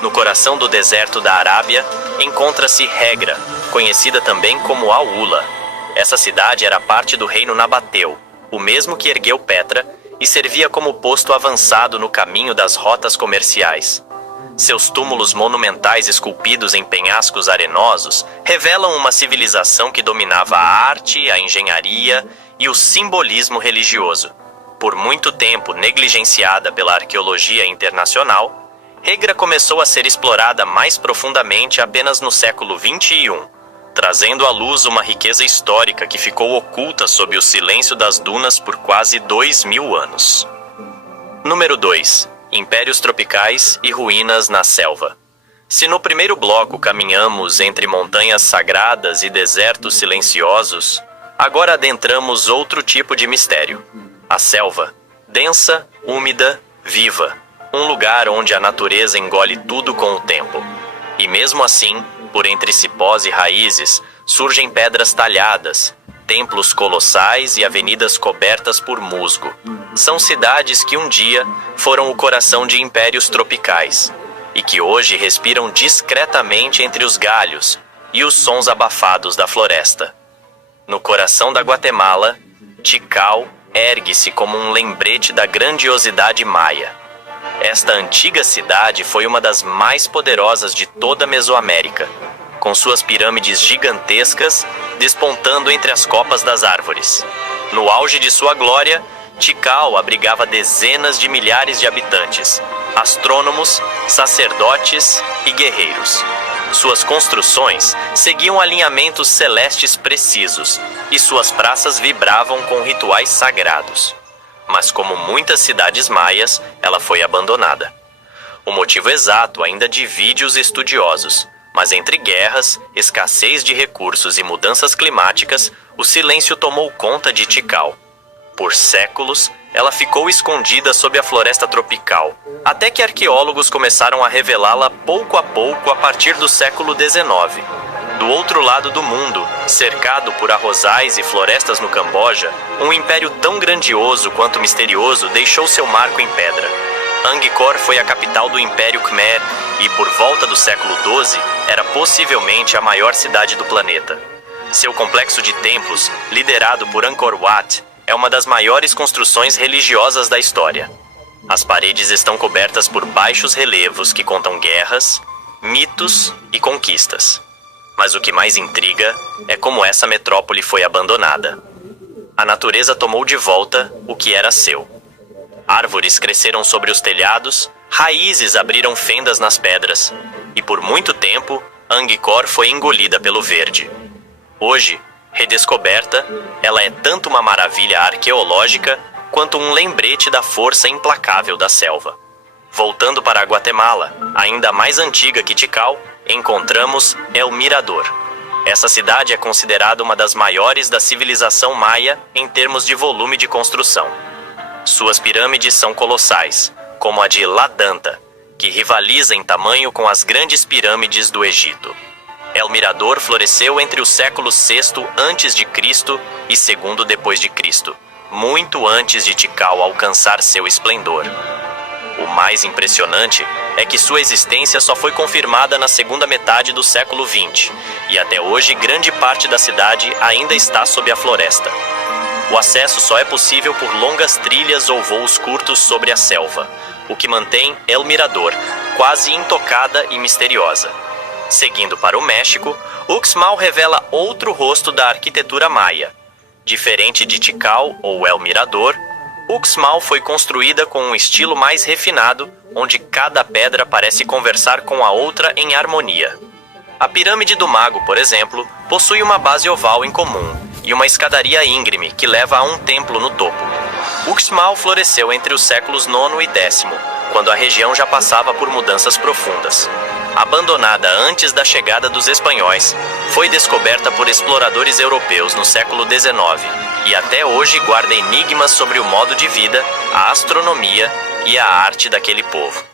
No coração do deserto da Arábia, encontra-se Hegra, conhecida também como Al-Ula. Essa cidade era parte do reino Nabateu, o mesmo que ergueu Petra, e servia como posto avançado no caminho das rotas comerciais. Seus túmulos monumentais esculpidos em penhascos arenosos revelam uma civilização que dominava a arte, a engenharia e o simbolismo religioso. Por muito tempo negligenciada pela arqueologia internacional, Hegra começou a ser explorada mais profundamente apenas no século XXI, trazendo à luz uma riqueza histórica que ficou oculta sob o silêncio das dunas por quase 2000 anos. Número 2. Impérios tropicais e ruínas na selva. Se no primeiro bloco caminhamos entre montanhas sagradas e desertos silenciosos, agora adentramos outro tipo de mistério. A selva, densa, úmida, viva. Um lugar onde a natureza engole tudo com o tempo. E mesmo assim, por entre cipós e raízes, surgem pedras talhadas, templos colossais e avenidas cobertas por musgo. São cidades que um dia foram o coração de impérios tropicais e que hoje respiram discretamente entre os galhos e os sons abafados da floresta. No coração da Guatemala, Tikal ergue-se como um lembrete da grandiosidade maia. Esta antiga cidade foi uma das mais poderosas de toda a Mesoamérica, com suas pirâmides gigantescas despontando entre as copas das árvores. No auge de sua glória, Tikal abrigava dezenas de milhares de habitantes, astrônomos, sacerdotes e guerreiros. Suas construções seguiam alinhamentos celestes precisos e suas praças vibravam com rituais sagrados. Mas como muitas cidades maias, ela foi abandonada. O motivo exato ainda divide os estudiosos, mas entre guerras, escassez de recursos e mudanças climáticas, o silêncio tomou conta de Tikal. Por séculos, ela ficou escondida sob a floresta tropical, até que arqueólogos começaram a revelá-la pouco a pouco a partir do século XIX. Do outro lado do mundo, cercado por arrozais e florestas no Camboja, um império tão grandioso quanto misterioso deixou seu marco em pedra. Angkor foi a capital do Império Khmer e, por volta do século XII, era possivelmente a maior cidade do planeta. Seu complexo de templos, liderado por Angkor Wat, é uma das maiores construções religiosas da história. As paredes estão cobertas por baixos relevos que contam guerras, mitos e conquistas. Mas o que mais intriga é como essa metrópole foi abandonada. A natureza tomou de volta o que era seu. Árvores cresceram sobre os telhados, raízes abriram fendas nas pedras, e por muito tempo, Angkor foi engolida pelo verde. Hoje, redescoberta, ela é tanto uma maravilha arqueológica quanto um lembrete da força implacável da selva. Voltando para a Guatemala, ainda mais antiga que Tikal, encontramos El Mirador. Essa cidade é considerada uma das maiores da civilização maia em termos de volume de construção. Suas pirâmides são colossais, como a de La Danta, que rivaliza em tamanho com as grandes pirâmides do Egito. El Mirador floresceu entre o século VI a.C. e II depois de Cristo, muito antes de Tikal alcançar seu esplendor. O mais impressionante é que sua existência só foi confirmada na segunda metade do século XX, e até hoje grande parte da cidade ainda está sob a floresta. O acesso só é possível por longas trilhas ou voos curtos sobre a selva, o que mantém El Mirador quase intocada e misteriosa. Seguindo para o México, Uxmal revela outro rosto da arquitetura maia. Diferente de Tikal ou El Mirador, Uxmal foi construída com um estilo mais refinado, onde cada pedra parece conversar com a outra em harmonia. A Pirâmide do Mago, por exemplo, possui uma base oval em comum e uma escadaria íngreme que leva a um templo no topo. Uxmal floresceu entre os séculos IX e X, quando a região já passava por mudanças profundas. Abandonada antes da chegada dos espanhóis, foi descoberta por exploradores europeus no século XIX e até hoje guarda enigmas sobre o modo de vida, a astronomia e a arte daquele povo.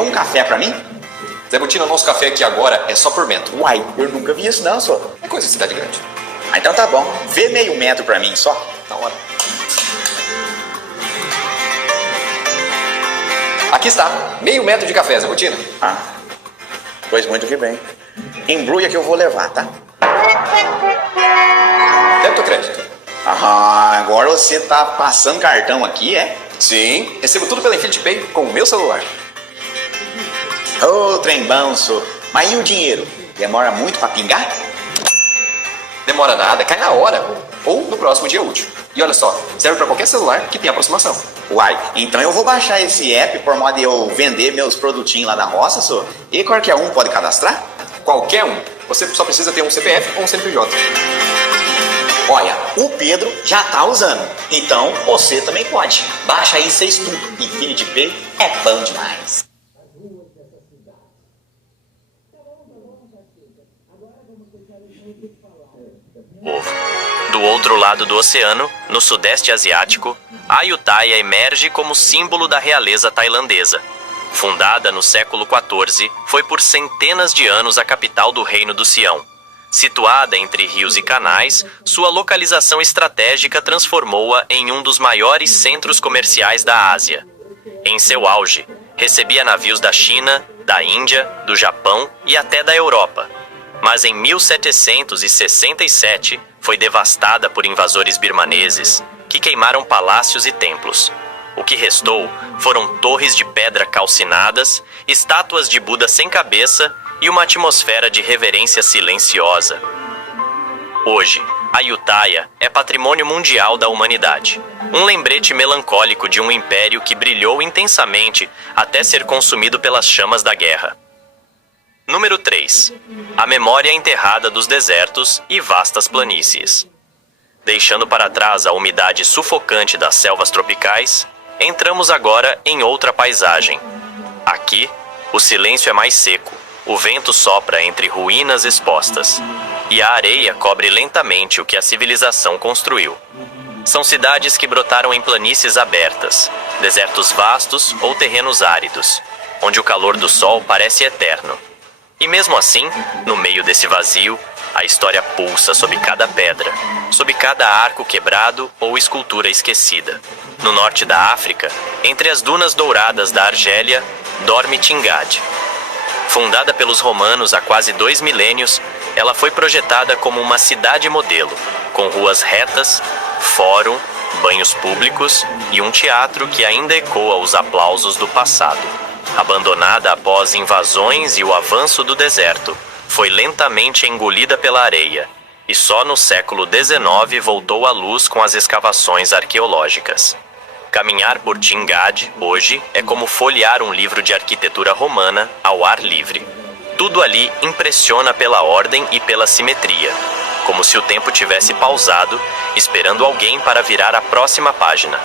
quer um café pra mim? Zé Botina, nosso café aqui agora é só por metro. Uai, eu nunca vi isso não, só. É coisa de cidade grande. Ah, então tá bom. Vê meio metro pra mim só. Na hora. Aqui está, meio metro de café, Zé Botina. Ah, pois muito que bem. Embrulha que eu vou levar, tá? Débito ou crédito? Ah, agora você tá passando cartão aqui, é? Sim, recebo tudo pela Infinity Pay com o meu celular. Ô, trem bom, só. Mas e o dinheiro? Demora muito pra pingar? Demora nada, cai na hora. Ou no próximo dia útil. E olha só, serve para qualquer celular que tenha aproximação. Uai, então eu vou baixar esse app por modo de eu vender meus produtinhos lá da roça, só. E qualquer um pode cadastrar? Qualquer um. Você só precisa ter um CPF ou um CNPJ. Olha, o Pedro já tá usando. Então você também pode. Baixa aí cês tudo. Infinity Pay é bom demais. Do outro lado do oceano, no sudeste asiático, Ayutthaya emerge como símbolo da realeza tailandesa. Fundada no século XIV, foi por centenas de anos a capital do Reino do Sião. Situada entre rios e canais, sua localização estratégica transformou-a em um dos maiores centros comerciais da Ásia. Em seu auge, recebia navios da China, da Índia, do Japão e até da Europa. Mas em 1767 foi devastada por invasores birmaneses, que queimaram palácios e templos. O que restou foram torres de pedra calcinadas, estátuas de Buda sem cabeça e uma atmosfera de reverência silenciosa. Hoje, Ayutthaya é patrimônio mundial da humanidade. Um lembrete melancólico de um império que brilhou intensamente até ser consumido pelas chamas da guerra. Número 3. A memória enterrada dos desertos e vastas planícies. Deixando para trás a umidade sufocante das selvas tropicais, entramos agora em outra paisagem. Aqui, o silêncio é mais seco, o vento sopra entre ruínas expostas, e a areia cobre lentamente o que a civilização construiu. São cidades que brotaram em planícies abertas, desertos vastos ou terrenos áridos, onde o calor do sol parece eterno. E mesmo assim, no meio desse vazio, a história pulsa sob cada pedra, sob cada arco quebrado ou escultura esquecida. No norte da África, entre as dunas douradas da Argélia, dorme Tingad. Fundada pelos romanos há quase 2 milênios, ela foi projetada como uma cidade modelo, com ruas retas, fórum, banhos públicos e um teatro que ainda ecoa os aplausos do passado. Abandonada após invasões e o avanço do deserto, foi lentamente engolida pela areia, e só no século XIX voltou à luz com as escavações arqueológicas. Caminhar por Tingad, hoje, é como folhear um livro de arquitetura romana ao ar livre. Tudo ali impressiona pela ordem e pela simetria, como se o tempo tivesse pausado, esperando alguém para virar a próxima página.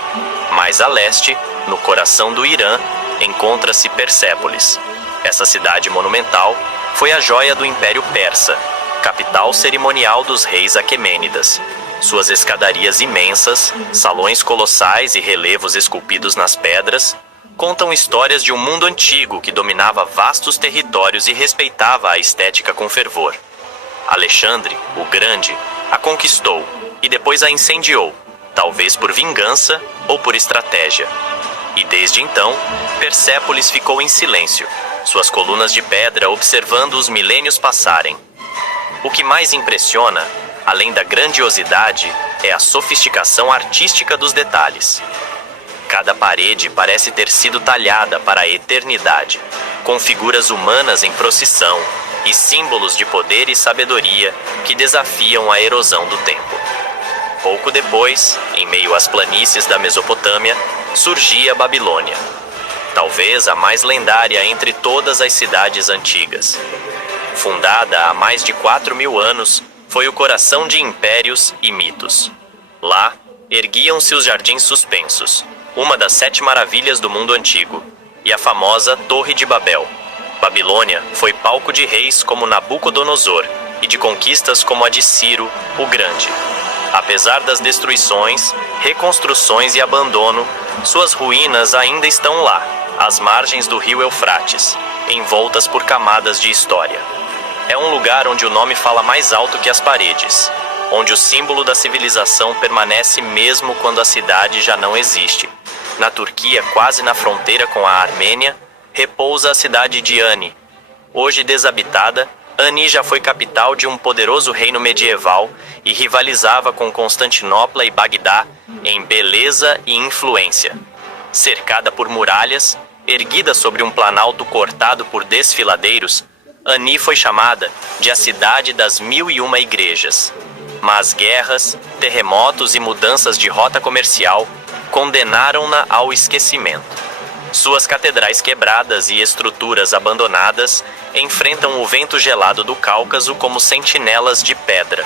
Mais a leste, no coração do Irã, encontra-se Persépolis. Essa cidade monumental foi a joia do Império Persa, capital cerimonial dos reis aquemênidas. Suas escadarias imensas, salões colossais e relevos esculpidos nas pedras contam histórias de um mundo antigo que dominava vastos territórios e respeitava a estética com fervor. Alexandre, o Grande, a conquistou e depois a incendiou, talvez por vingança ou por estratégia. E desde então, Persépolis ficou em silêncio, suas colunas de pedra observando os milênios passarem. O que mais impressiona, além da grandiosidade, é a sofisticação artística dos detalhes. Cada parede parece ter sido talhada para a eternidade, com figuras humanas em procissão e símbolos de poder e sabedoria que desafiam a erosão do tempo. Pouco depois, em meio às planícies da Mesopotâmia, surgia a Babilônia, talvez a mais lendária entre todas as cidades antigas. Fundada há mais de 4.000 anos, foi o coração de impérios e mitos. Lá, erguiam-se os Jardins Suspensos, uma das 7 maravilhas do mundo antigo, e a famosa Torre de Babel. Babilônia foi palco de reis como Nabucodonosor e de conquistas como a de Ciro, o Grande. Apesar das destruições, reconstruções e abandono, suas ruínas ainda estão lá, às margens do rio Eufrates, envoltas por camadas de história. É um lugar onde o nome fala mais alto que as paredes, onde o símbolo da civilização permanece mesmo quando a cidade já não existe. Na Turquia, quase na fronteira com a Armênia, repousa a cidade de Ani. Hoje desabitada, Ani já foi capital de um poderoso reino medieval e rivalizava com Constantinopla e Bagdá em beleza e influência. Cercada por muralhas, erguida sobre um planalto cortado por desfiladeiros, Ani foi chamada de a cidade das 1001 igrejas. Mas guerras, terremotos e mudanças de rota comercial condenaram-na ao esquecimento. Suas catedrais quebradas e estruturas abandonadas enfrentam o vento gelado do Cáucaso como sentinelas de pedra.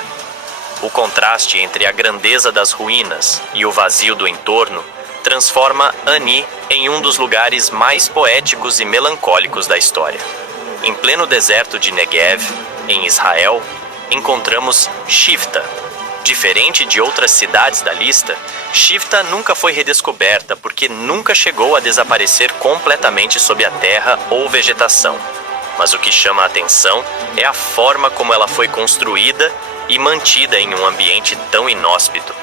O contraste entre a grandeza das ruínas e o vazio do entorno transforma Ani em um dos lugares mais poéticos e melancólicos da história. Em pleno deserto de Negev, em Israel, encontramos Shifta. Diferente de outras cidades da lista, Shifta nunca foi redescoberta porque nunca chegou a desaparecer completamente sob a terra ou vegetação. Mas o que chama a atenção é a forma como ela foi construída e mantida em um ambiente tão inóspito.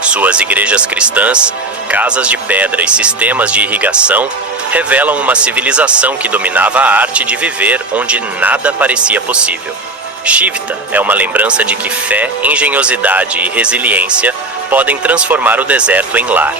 Suas igrejas cristãs, casas de pedra e sistemas de irrigação revelam uma civilização que dominava a arte de viver onde nada parecia possível. Shifta é uma lembrança de que fé, engenhosidade e resiliência podem transformar o deserto em lar.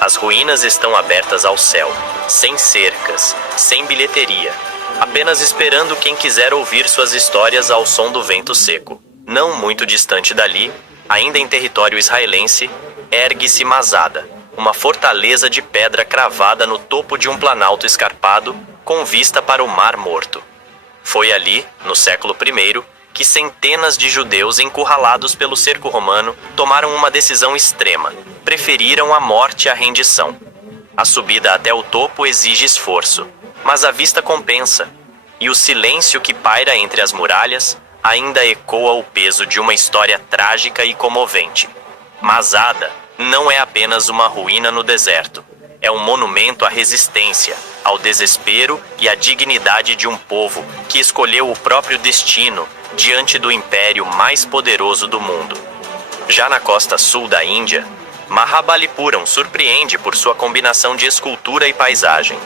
As ruínas estão abertas ao céu, sem cercas, sem bilheteria, apenas esperando quem quiser ouvir suas histórias ao som do vento seco. Não muito distante dali, ainda em território israelense, ergue-se Masada, uma fortaleza de pedra cravada no topo de um planalto escarpado com vista para o Mar Morto. Foi ali, no século I, que centenas de judeus encurralados pelo cerco romano tomaram uma decisão extrema. Preferiram a morte à rendição. A subida até o topo exige esforço, mas a vista compensa, e o silêncio que paira entre as muralhas ainda ecoa o peso de uma história trágica e comovente. Masada não é apenas uma ruína no deserto. É um monumento à resistência, ao desespero e à dignidade de um povo que escolheu o próprio destino diante do império mais poderoso do mundo. Já na costa sul da Índia, Mahabalipuram surpreende por sua combinação de escultura e paisagem.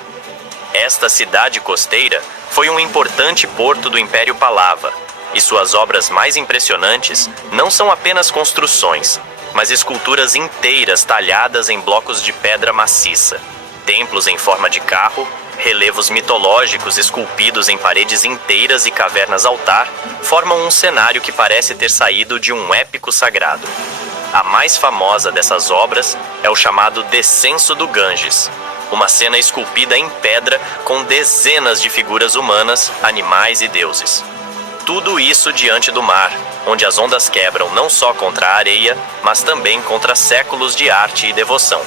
Esta cidade costeira foi um importante porto do Império Pallava, e suas obras mais impressionantes não são apenas construções, mas esculturas inteiras talhadas em blocos de pedra maciça, templos em forma de carro, relevos mitológicos esculpidos em paredes inteiras e cavernas-altar formam um cenário que parece ter saído de um épico sagrado. A mais famosa dessas obras é o chamado Descenso do Ganges, uma cena esculpida em pedra com dezenas de figuras humanas, animais e deuses. Tudo isso diante do mar, onde as ondas quebram não só contra a areia, mas também contra séculos de arte e devoção.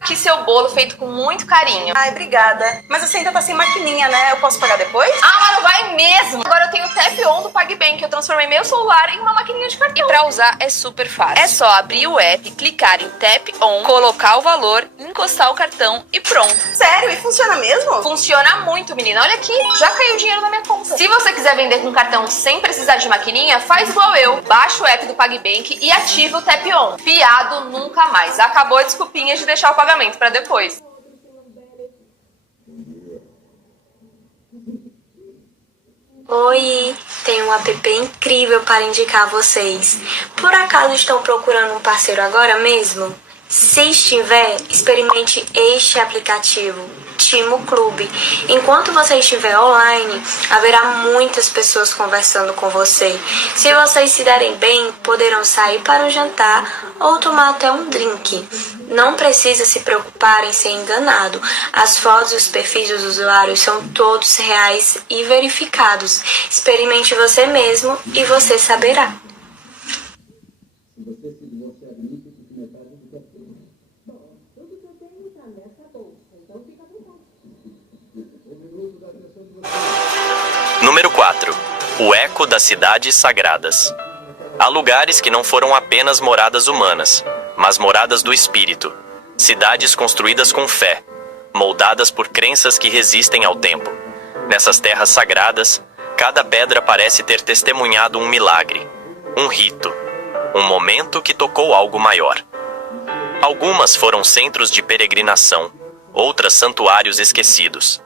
Aqui seu bolo feito com muito carinho. Ai, obrigada. Mas você ainda tá sem maquininha, né? Eu posso pagar depois? Ah, mas não vai mesmo! Agora eu tenho o Tap On do PagBank, eu transformei meu celular em uma maquininha de cartão. E pra usar é super fácil. É só abrir o app, clicar em Tap On, colocar o valor, encostar o cartão e pronto. Sério? E funciona mesmo? Funciona muito, menina. Olha aqui, já caiu dinheiro na minha conta. Se você quiser vender com cartão sem precisar de maquininha, faz igual eu. Baixa o app do PagBank e ativa o Tap On. Fiado nunca mais. Acabou a desculpinha de deixar o pagamento para depois. Oi, tem um app incrível para indicar a vocês. Por acaso estão procurando um parceiro agora mesmo? Se estiver, experimente este aplicativo, Timo Clube. Enquanto você estiver online, haverá muitas pessoas conversando com você. Se vocês se derem bem, poderão sair para um jantar ou tomar até um drink. Não precisa se preocupar em ser enganado. As fotos e os perfis dos usuários são todos reais e verificados. Experimente você mesmo e você saberá. Número 4. O eco das cidades sagradas. Há lugares que não foram apenas moradas humanas, mas moradas do espírito. Cidades construídas com fé. moldadas por crenças que resistem ao tempo. Nessas terras sagradas, cada pedra parece ter testemunhado um milagre, um rito, um momento que tocou algo maior. Algumas foram centros de peregrinação, outras santuários esquecidos.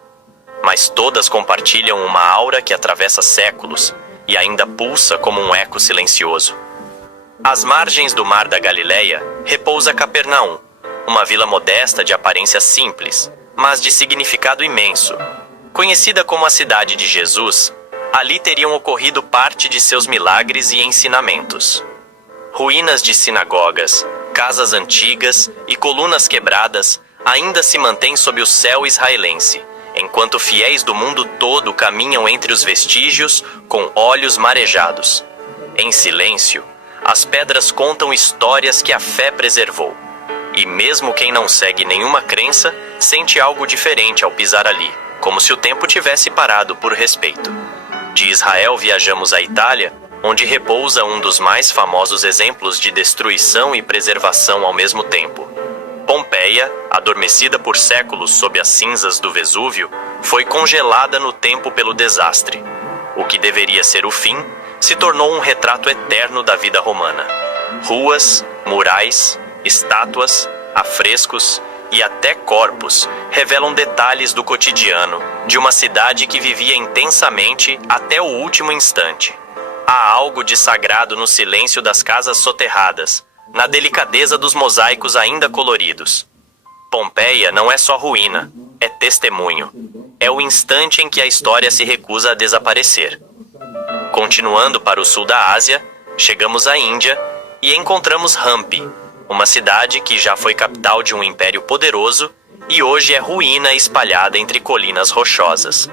Mas todas compartilham uma aura que atravessa séculos e ainda pulsa como um eco silencioso. Às margens do Mar da Galileia repousa Capernaum, uma vila modesta de aparência simples, mas de significado imenso. Conhecida como a cidade de Jesus, ali teriam ocorrido parte de seus milagres e ensinamentos. Ruínas de sinagogas, casas antigas e colunas quebradas ainda se mantêm sob o céu israelense, enquanto fiéis do mundo todo caminham entre os vestígios com olhos marejados. Em silêncio, as pedras contam histórias que a fé preservou. E mesmo quem não segue nenhuma crença, sente algo diferente ao pisar ali, como se o tempo tivesse parado por respeito. De Israel viajamos à Itália, onde repousa um dos mais famosos exemplos de destruição e preservação ao mesmo tempo. Pompeia, adormecida por séculos sob as cinzas do Vesúvio, foi congelada no tempo pelo desastre. O que deveria ser o fim, se tornou um retrato eterno da vida romana. Ruas, murais, estátuas, afrescos e até corpos revelam detalhes do cotidiano de uma cidade que vivia intensamente até o último instante. Há algo de sagrado no silêncio das casas soterradas, na delicadeza dos mosaicos ainda coloridos. Pompeia não é só ruína, é testemunho. É o instante em que a história se recusa a desaparecer. Continuando para o sul da Ásia, chegamos à Índia e encontramos Hampi, uma cidade que já foi capital de um império poderoso e hoje é ruína espalhada entre colinas rochosas.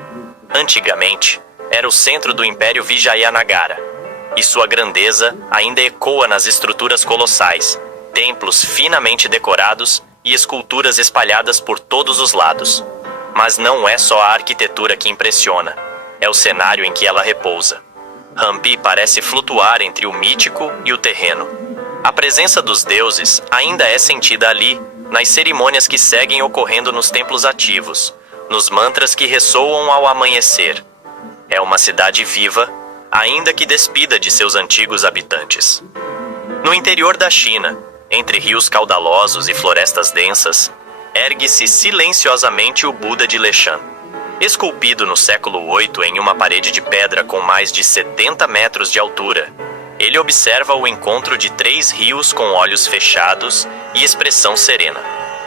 Antigamente, era o centro do Império Vijayanagara, e sua grandeza ainda ecoa nas estruturas colossais, templos finamente decorados e esculturas espalhadas por todos os lados. Mas não é só a arquitetura que impressiona, é o cenário em que ela repousa. Hampi parece flutuar entre o mítico e o terreno. A presença dos deuses ainda é sentida ali, nas cerimônias que seguem ocorrendo nos templos ativos, nos mantras que ressoam ao amanhecer. É uma cidade viva, ainda que despida de seus antigos habitantes. No interior da China, entre rios caudalosos e florestas densas, ergue-se silenciosamente o Buda de Leshan. Esculpido no século VIII em uma parede de pedra com mais de 70 metros de altura, ele observa o encontro de 3 rios com olhos fechados e expressão serena.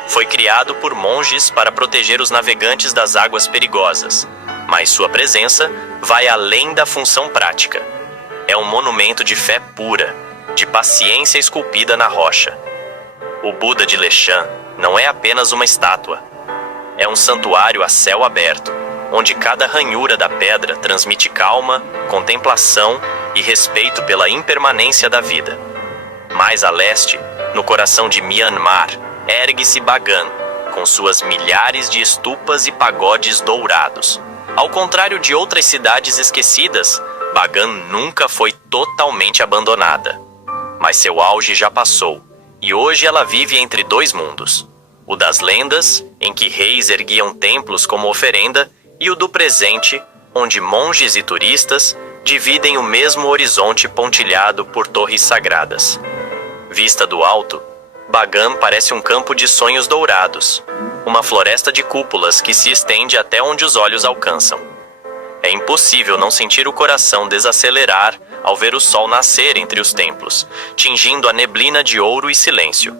Foi criado por monges para proteger os navegantes das águas perigosas, mas sua presença vai além da função prática. É um monumento de fé pura, de paciência esculpida na rocha. O Buda de Leshan não é apenas uma estátua. É um santuário a céu aberto, onde cada ranhura da pedra transmite calma, contemplação e respeito pela impermanência da vida. Mais a leste, no coração de Myanmar, ergue-se Bagan, com suas milhares de estupas e pagodes dourados. Ao contrário de outras cidades esquecidas, Bagan nunca foi totalmente abandonada. Mas seu auge já passou, e hoje ela vive entre 2 mundos. O das lendas, em que reis erguiam templos como oferenda, e o do presente, onde monges e turistas dividem o mesmo horizonte pontilhado por torres sagradas. Vista do alto, Bagan parece um campo de sonhos dourados, uma floresta de cúpulas que se estende até onde os olhos alcançam. É impossível não sentir o coração desacelerar ao ver o sol nascer entre os templos, tingindo a neblina de ouro e silêncio.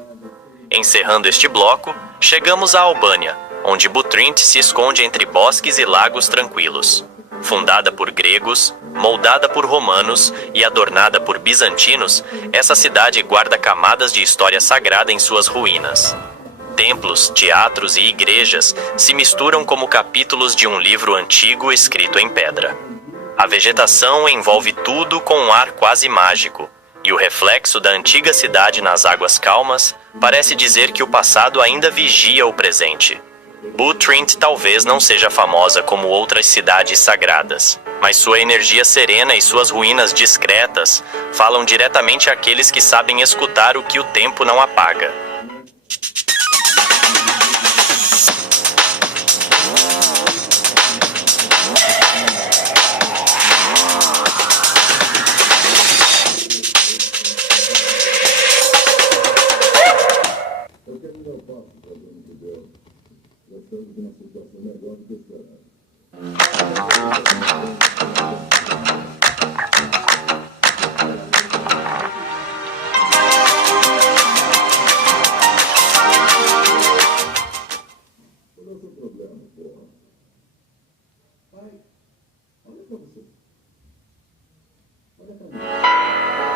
Encerrando este bloco, chegamos à Albânia, onde Butrint se esconde entre bosques e lagos tranquilos. Fundada por gregos, moldada por romanos e adornada por bizantinos, essa cidade guarda camadas de história sagrada em suas ruínas. Templos, teatros e igrejas se misturam como capítulos de um livro antigo escrito em pedra. A vegetação envolve tudo com um ar quase mágico, e o reflexo da antiga cidade nas águas calmas parece dizer que o passado ainda vigia o presente. Butrint talvez não seja famosa como outras cidades sagradas, mas sua energia serena e suas ruínas discretas falam diretamente àqueles que sabem escutar o que o tempo não apaga.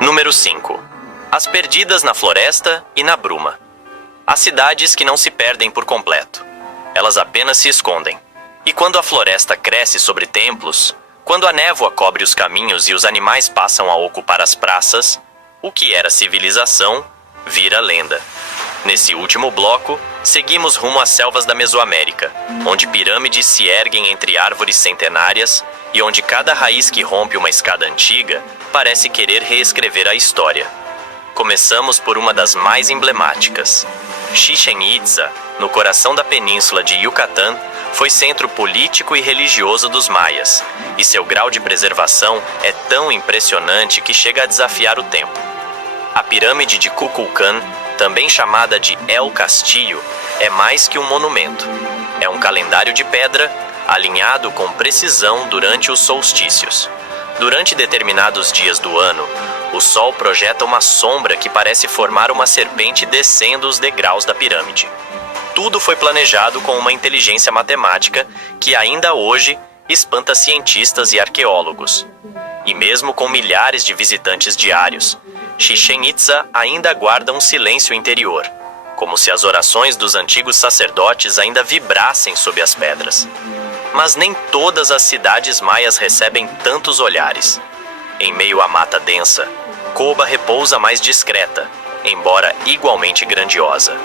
Número 5. As perdidas na floresta e na bruma. Há cidades que não se perdem por completo. Elas apenas se escondem. E quando a floresta cresce sobre templos, quando a névoa cobre os caminhos e os animais passam a ocupar as praças, o que era civilização vira lenda. Nesse último bloco, seguimos rumo às selvas da Mesoamérica, onde pirâmides se erguem entre árvores centenárias e onde cada raiz que rompe uma escada antiga parece querer reescrever a história. Começamos por uma das mais emblemáticas. Chichén Itzá, no coração da península de Yucatán, foi centro político e religioso dos maias, e seu grau de preservação é tão impressionante que chega a desafiar o tempo. A pirâmide de Kukulcán, também chamada de El Castillo, é mais que um monumento. É um calendário de pedra, alinhado com precisão durante os solstícios. Durante determinados dias do ano, o sol projeta uma sombra que parece formar uma serpente descendo os degraus da pirâmide. Tudo foi planejado com uma inteligência matemática que ainda hoje espanta cientistas e arqueólogos. E mesmo com milhares de visitantes diários, Chichén Itzá ainda guarda um silêncio interior, como se as orações dos antigos sacerdotes ainda vibrassem sob as pedras. Mas nem todas as cidades maias recebem tantos olhares. Em meio à mata densa, Coba repousa mais discreta, embora igualmente grandiosa.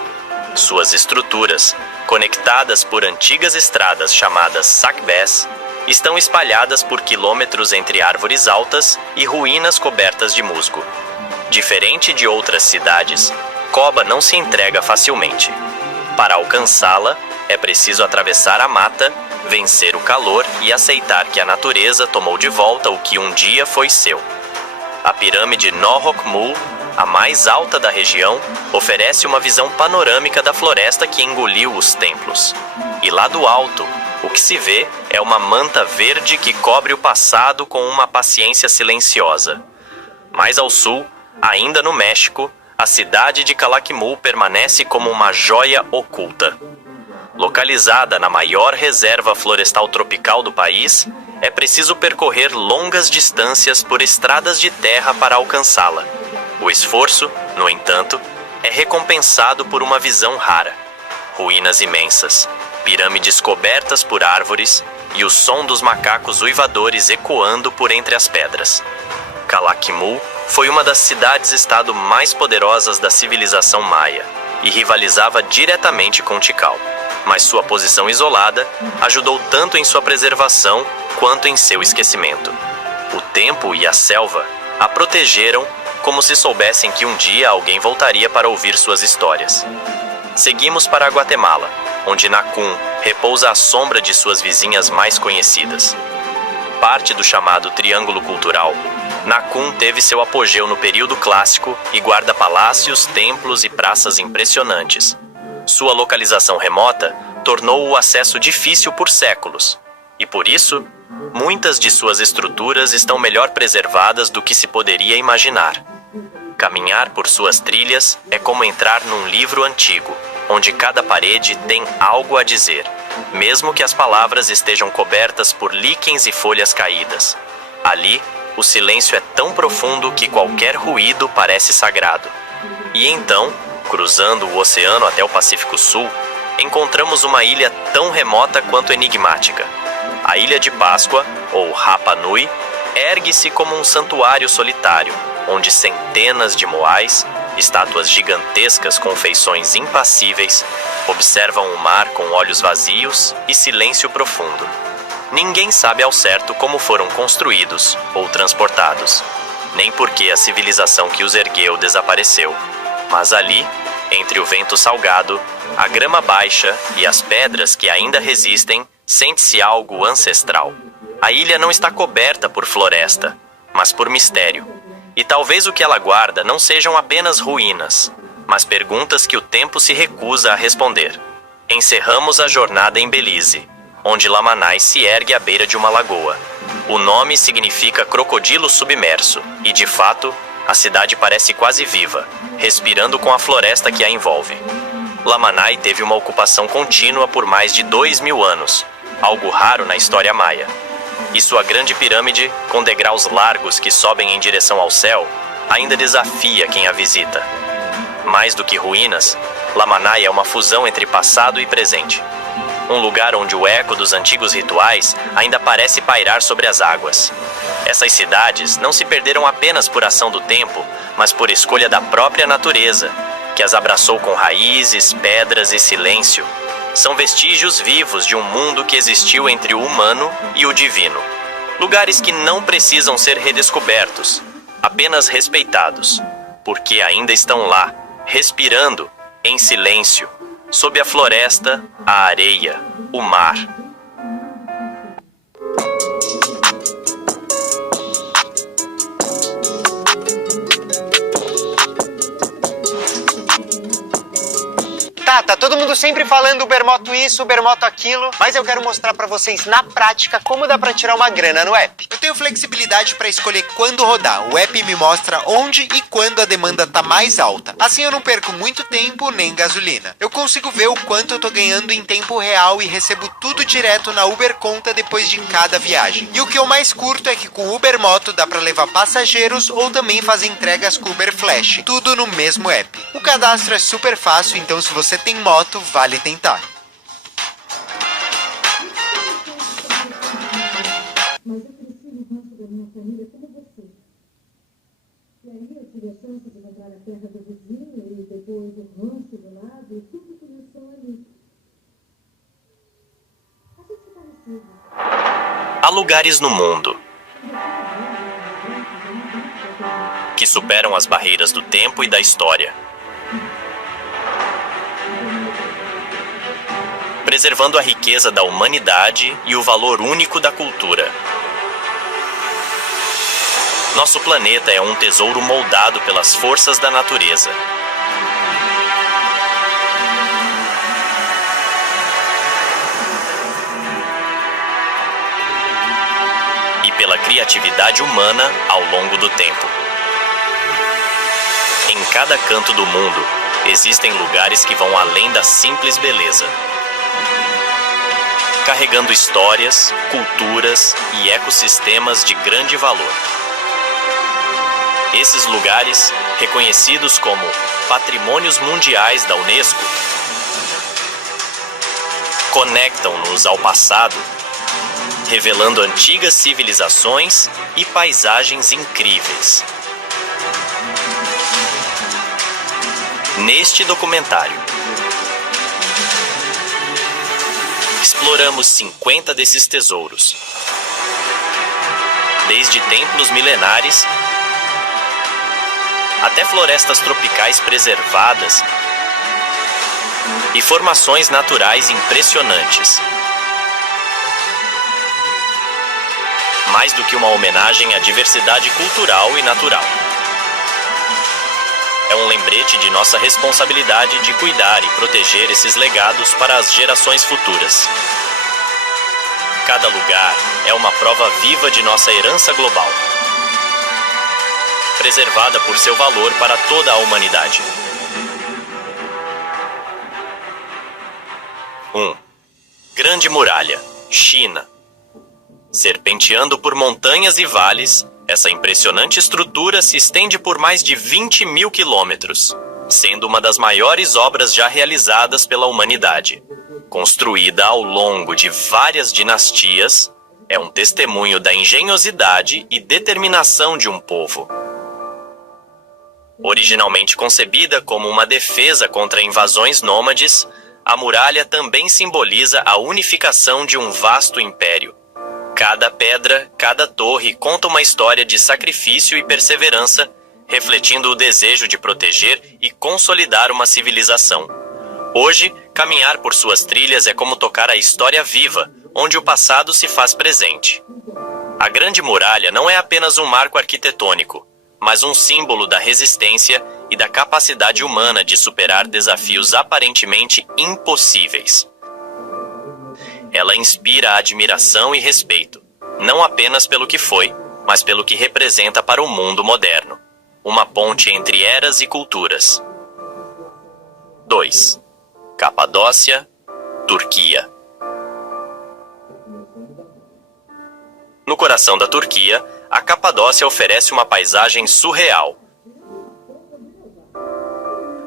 Suas estruturas, conectadas por antigas estradas chamadas sacbés, estão espalhadas por quilômetros entre árvores altas e ruínas cobertas de musgo. Diferente de outras cidades, Coba não se entrega facilmente. Para alcançá-la, é preciso atravessar a mata, vencer o calor e aceitar que a natureza tomou de volta o que um dia foi seu. A pirâmide Nohok Mul, a mais alta da região, oferece uma visão panorâmica da floresta que engoliu os templos. E lá do alto, o que se vê é uma manta verde que cobre o passado com uma paciência silenciosa. Mais ao sul, ainda no México, a cidade de Calakmul permanece como uma joia oculta. Localizada na maior reserva florestal tropical do país, é preciso percorrer longas distâncias por estradas de terra para alcançá-la. O esforço, no entanto, é recompensado por uma visão rara. Ruínas imensas, pirâmides cobertas por árvores e o som dos macacos uivadores ecoando por entre as pedras. Calakmul foi uma das cidades-estado mais poderosas da civilização maia e rivalizava diretamente com Tikal. Mas sua posição isolada ajudou tanto em sua preservação quanto em seu esquecimento. O tempo e a selva a protegeram como se soubessem que um dia alguém voltaria para ouvir suas histórias. Seguimos para a Guatemala, onde Nacún repousa à sombra de suas vizinhas mais conhecidas. Parte do chamado Triângulo Cultural, Nacún teve seu apogeu no período clássico e guarda palácios, templos e praças impressionantes. Sua localização remota tornou o acesso difícil por séculos, e por isso, muitas de suas estruturas estão melhor preservadas do que se poderia imaginar. Caminhar por suas trilhas é como entrar num livro antigo, onde cada parede tem algo a dizer, mesmo que as palavras estejam cobertas por líquens e folhas caídas. Ali, o silêncio é tão profundo que qualquer ruído parece sagrado. E então, cruzando o oceano até o Pacífico Sul, encontramos uma ilha tão remota quanto enigmática. A Ilha de Páscoa, ou Rapa Nui, ergue-se como um santuário solitário, onde centenas de moais, estátuas gigantescas com feições impassíveis, observam o mar com olhos vazios e silêncio profundo. Ninguém sabe ao certo como foram construídos ou transportados, nem porque a civilização que os ergueu desapareceu. Mas ali, entre o vento salgado, a grama baixa e as pedras que ainda resistem, sente-se algo ancestral. A ilha não está coberta por floresta, mas por mistério. E talvez o que ela guarda não sejam apenas ruínas, mas perguntas que o tempo se recusa a responder. encerramos a jornada em Belize, onde Lamanai se ergue à beira de uma lagoa. O nome significa crocodilo submerso, e de fato, a cidade parece quase viva, respirando com a floresta que a envolve. Lamanai teve uma ocupação contínua por mais de 2.000 anos, algo raro na história maia. E sua grande pirâmide, com degraus largos que sobem em direção ao céu, ainda desafia quem a visita. Mais do que ruínas, Lamanai é uma fusão entre passado e presente. Um lugar onde o eco dos antigos rituais ainda parece pairar sobre as águas. Essas cidades não se perderam apenas por ação do tempo, mas por escolha da própria natureza, que as abraçou com raízes, pedras e silêncio. São vestígios vivos de um mundo que existiu entre o humano e o divino. Lugares que não precisam ser redescobertos, apenas respeitados, porque ainda estão lá, respirando, em silêncio, sob a floresta, a areia, o mar. Tá todo mundo sempre falando Ubermoto isso, Ubermoto aquilo, mas eu quero mostrar pra vocês na prática como dá pra tirar uma grana no app. Eu tenho flexibilidade pra escolher quando rodar. O app me mostra onde e quando a demanda tá mais alta. Assim eu não perco muito tempo nem gasolina. Eu consigo ver o quanto eu tô ganhando em tempo real e recebo tudo direto na Uber Conta depois de cada viagem. E o que eu mais curto é que com o Ubermoto dá pra levar passageiros ou também fazer entregas com o Uber Flash. Tudo no mesmo app. O cadastro é super fácil, então se você tem moto, vale tentar. Mas eu preciso o rancho da minha família como você. E aí eu tive a chance de comprar a terra do vizinho e depois o rancho do lado e tudo começou ali. A gente se parecido. Há lugares no mundo que superam as barreiras do tempo e da história, preservando a riqueza da humanidade e o valor único da cultura. Nosso planeta é um tesouro moldado pelas forças da natureza. E pela criatividade humana ao longo do tempo. Em cada canto do mundo, existem lugares que vão além da simples beleza, carregando histórias, culturas e ecossistemas de grande valor. Esses lugares, reconhecidos como Patrimônios Mundiais da Unesco, conectam-nos ao passado, revelando antigas civilizações e paisagens incríveis. Neste documentário, exploramos 50 desses tesouros, desde templos milenares até florestas tropicais preservadas e formações naturais impressionantes. Mais do que uma homenagem à diversidade cultural e natural. É um lembrete de nossa responsabilidade de cuidar e proteger esses legados para as gerações futuras. Cada lugar é uma prova viva de nossa herança global, preservada por seu valor para toda a humanidade. 1. Grande Muralha, China. Serpenteando por montanhas e vales, essa impressionante estrutura se estende por mais de 20.000 quilômetros, sendo uma das maiores obras já realizadas pela humanidade. Construída ao longo de várias dinastias, é um testemunho da engenhosidade e determinação de um povo. Originalmente concebida como uma defesa contra invasões nômades, a muralha também simboliza a unificação de um vasto império. Cada pedra, cada torre conta uma história de sacrifício e perseverança, refletindo o desejo de proteger e consolidar uma civilização. Hoje, caminhar por suas trilhas é como tocar a história viva, onde o passado se faz presente. A Grande Muralha não é apenas um marco arquitetônico, mas um símbolo da resistência e da capacidade humana de superar desafios aparentemente impossíveis. Ela inspira admiração e respeito, não apenas pelo que foi, mas pelo que representa para o mundo moderno. Uma ponte entre eras e culturas. 2. Capadócia, Turquia. No coração da Turquia, a Capadócia oferece uma paisagem surreal,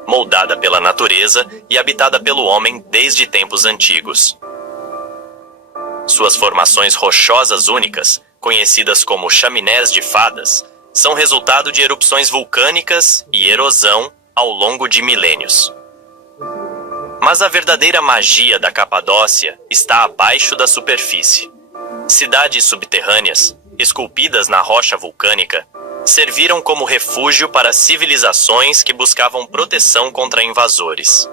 moldada pela natureza e habitada pelo homem desde tempos antigos. Suas formações rochosas únicas, conhecidas como chaminés de fadas, são resultado de erupções vulcânicas e erosão ao longo de milênios. Mas a verdadeira magia da Capadócia está abaixo da superfície. Cidades subterrâneas, esculpidas na rocha vulcânica, serviram como refúgio para civilizações que buscavam proteção contra invasores.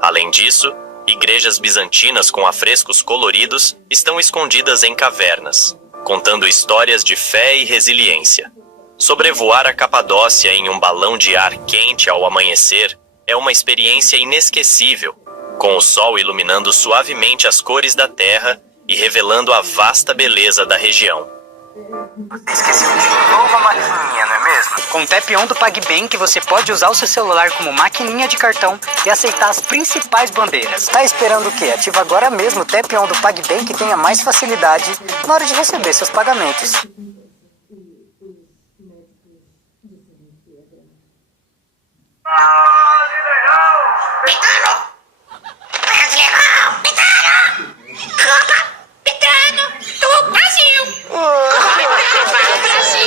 Além disso, igrejas bizantinas com afrescos coloridos estão escondidas em cavernas, contando histórias de fé e resiliência. Sobrevoar a Capadócia em um balão de ar quente ao amanhecer é uma experiência inesquecível, com o sol iluminando suavemente as cores da terra e revelando a vasta beleza da região. Esqueceu de novo a maquininha, não é mesmo? Com o Tap On do PagBank, você pode usar o seu celular como maquininha de cartão e aceitar as principais bandeiras. Tá esperando o quê? Ativa agora mesmo o Tap On do PagBank e tenha mais facilidade na hora de receber seus pagamentos.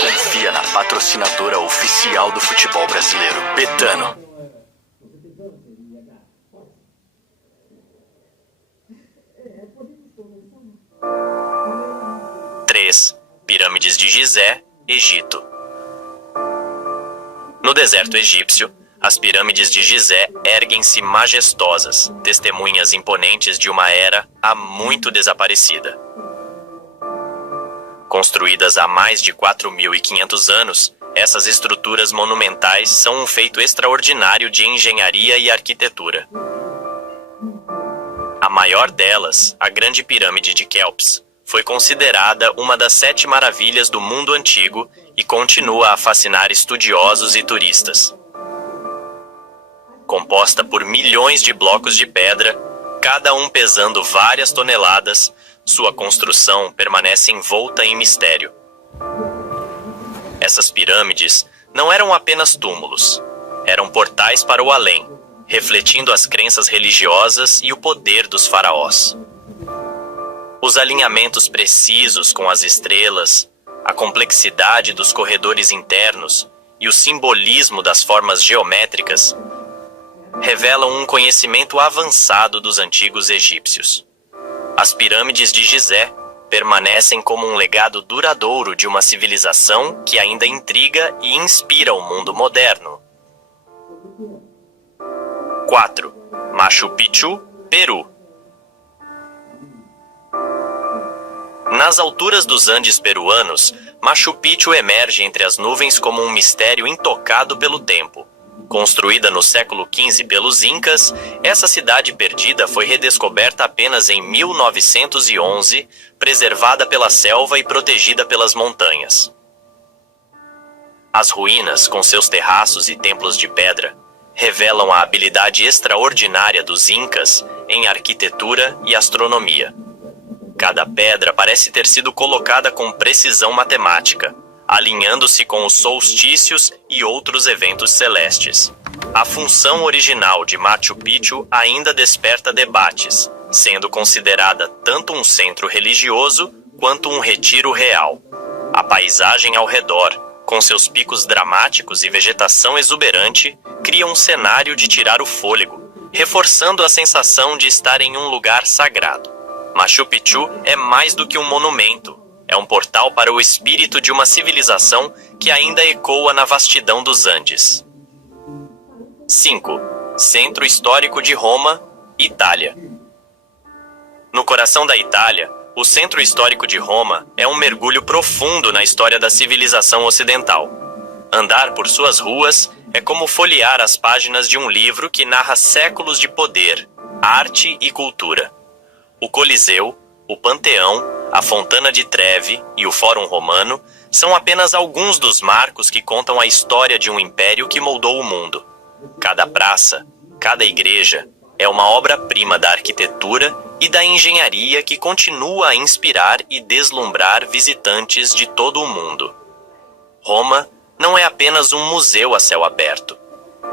Confia na patrocinadora oficial do futebol brasileiro, Betano. Três. Pirâmides de Gizé, Egito. No deserto egípcio, as pirâmides de Gizé erguem-se majestosas, testemunhas imponentes de uma era há muito desaparecida. Construídas há mais de 4.500 anos, essas estruturas monumentais são um feito extraordinário de engenharia e arquitetura. A maior delas, a Grande Pirâmide de Quéops, foi considerada uma das 7 maravilhas do mundo antigo e continua a fascinar estudiosos e turistas. Composta por milhões de blocos de pedra, cada um pesando várias toneladas, sua construção permanece envolta em mistério. Essas pirâmides não eram apenas túmulos, eram portais para o além, refletindo as crenças religiosas e o poder dos faraós. Os alinhamentos precisos com as estrelas, a complexidade dos corredores internos e o simbolismo das formas geométricas revelam um conhecimento avançado dos antigos egípcios. As pirâmides de Gizé permanecem como um legado duradouro de uma civilização que ainda intriga e inspira o mundo moderno. 4. Machu Picchu, Peru. Nas alturas dos Andes peruanos, Machu Picchu emerge entre as nuvens como um mistério intocado pelo tempo. Construída no século XV pelos Incas, essa cidade perdida foi redescoberta apenas em 1911, preservada pela selva e protegida pelas montanhas. As ruínas, com seus terraços e templos de pedra, revelam a habilidade extraordinária dos Incas em arquitetura e astronomia. Cada pedra parece ter sido colocada com precisão matemática, alinhando-se com os solstícios e outros eventos celestes. A função original de Machu Picchu ainda desperta debates, sendo considerada tanto um centro religioso quanto um retiro real. A paisagem ao redor, com seus picos dramáticos e vegetação exuberante, cria um cenário de tirar o fôlego, reforçando a sensação de estar em um lugar sagrado. Machu Picchu é mais do que um monumento. É um portal para o espírito de uma civilização que ainda ecoa na vastidão dos Andes. 5. Centro Histórico de Roma, Itália. No coração da Itália, o Centro Histórico de Roma é um mergulho profundo na história da civilização ocidental. Andar por suas ruas é como folhear as páginas de um livro que narra séculos de poder, arte e cultura. O Coliseu, o Panteão, a Fontana de Trevi e o Fórum Romano são apenas alguns dos marcos que contam a história de um império que moldou o mundo. Cada praça, cada igreja, é uma obra-prima da arquitetura e da engenharia que continua a inspirar e deslumbrar visitantes de todo o mundo. Roma não é apenas um museu a céu aberto.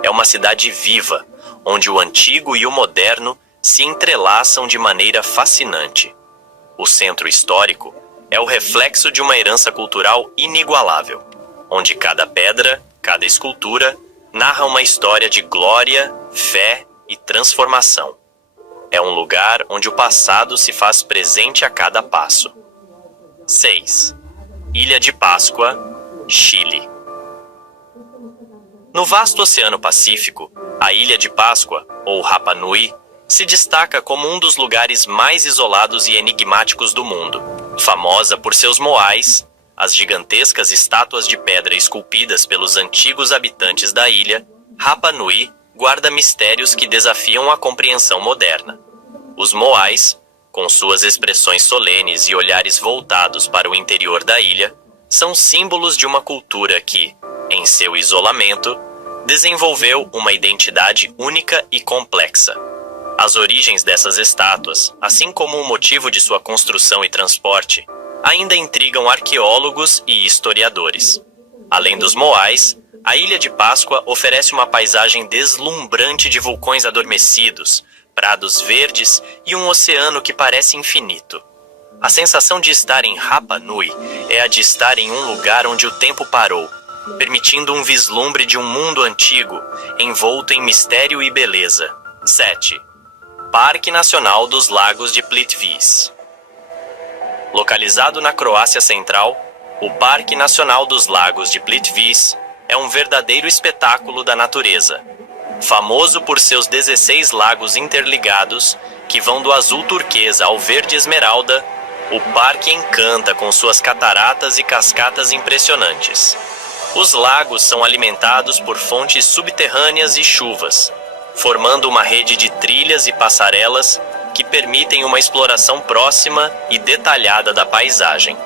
É uma cidade viva, onde o antigo e o moderno se entrelaçam de maneira fascinante. O centro histórico é o reflexo de uma herança cultural inigualável, onde cada pedra, cada escultura, narra uma história de glória, fé e transformação. É um lugar onde o passado se faz presente a cada passo. 6. Ilha de Páscoa, Chile. No vasto Oceano Pacífico, a Ilha de Páscoa, ou Rapa Nui, se destaca como um dos lugares mais isolados e enigmáticos do mundo. Famosa por seus moais, as gigantescas estátuas de pedra esculpidas pelos antigos habitantes da ilha, Rapa Nui guarda mistérios que desafiam a compreensão moderna. Os moais, com suas expressões solenes e olhares voltados para o interior da ilha, são símbolos de uma cultura que, em seu isolamento, desenvolveu uma identidade única e complexa. As origens dessas estátuas, assim como o motivo de sua construção e transporte, ainda intrigam arqueólogos e historiadores. Além dos moais, a Ilha de Páscoa oferece uma paisagem deslumbrante de vulcões adormecidos, prados verdes e um oceano que parece infinito. A sensação de estar em Rapa Nui é a de estar em um lugar onde o tempo parou, permitindo um vislumbre de um mundo antigo, envolto em mistério e beleza. 7. Parque Nacional dos Lagos de Plitvice. Localizado na Croácia Central, o Parque Nacional dos Lagos de Plitvice é um verdadeiro espetáculo da natureza. Famoso por seus 16 lagos interligados, que vão do azul turquesa ao verde esmeralda, o parque encanta com suas cataratas e cascatas impressionantes. Os lagos são alimentados por fontes subterrâneas e chuvas, formando uma rede de trilhas e passarelas que permitem uma exploração próxima e detalhada da paisagem.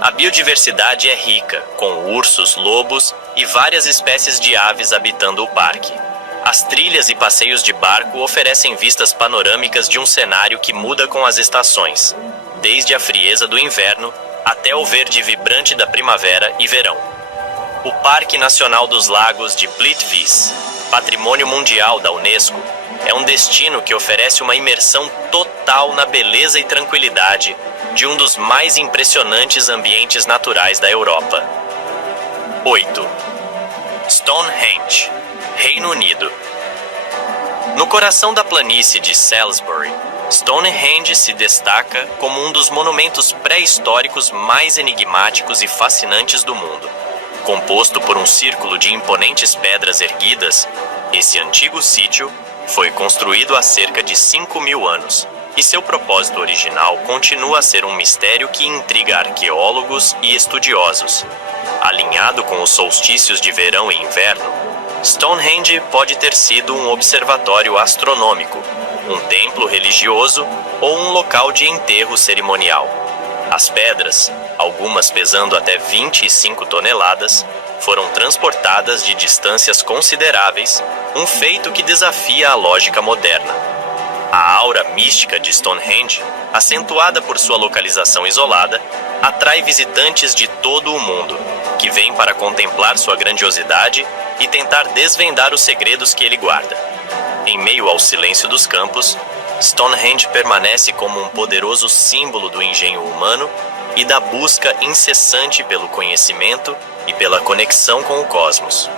A biodiversidade é rica, com ursos, lobos e várias espécies de aves habitando o parque. As trilhas e passeios de barco oferecem vistas panorâmicas de um cenário que muda com as estações, desde a frieza do inverno até o verde vibrante da primavera e verão. O Parque Nacional dos Lagos de Plitvice, Patrimônio Mundial da Unesco, é um destino que oferece uma imersão total na beleza e tranquilidade de um dos mais impressionantes ambientes naturais da Europa. 8. Stonehenge, Reino Unido. No coração da planície de Salisbury, Stonehenge se destaca como um dos monumentos pré-históricos mais enigmáticos e fascinantes do mundo. Composto por um círculo de imponentes pedras erguidas, esse antigo sítio foi construído há cerca de 5.000 anos, e seu propósito original continua a ser um mistério que intriga arqueólogos e estudiosos. Alinhado com os solstícios de verão e inverno, Stonehenge pode ter sido um observatório astronômico, um templo religioso ou um local de enterro cerimonial. As pedras, algumas pesando até 25 toneladas, foram transportadas de distâncias consideráveis, um feito que desafia a lógica moderna. A aura mística de Stonehenge, acentuada por sua localização isolada, atrai visitantes de todo o mundo, que vêm para contemplar sua grandiosidade e tentar desvendar os segredos que ele guarda. Em meio ao silêncio dos campos, Stonehenge permanece como um poderoso símbolo do engenho humano e da busca incessante pelo conhecimento e pela conexão com o cosmos.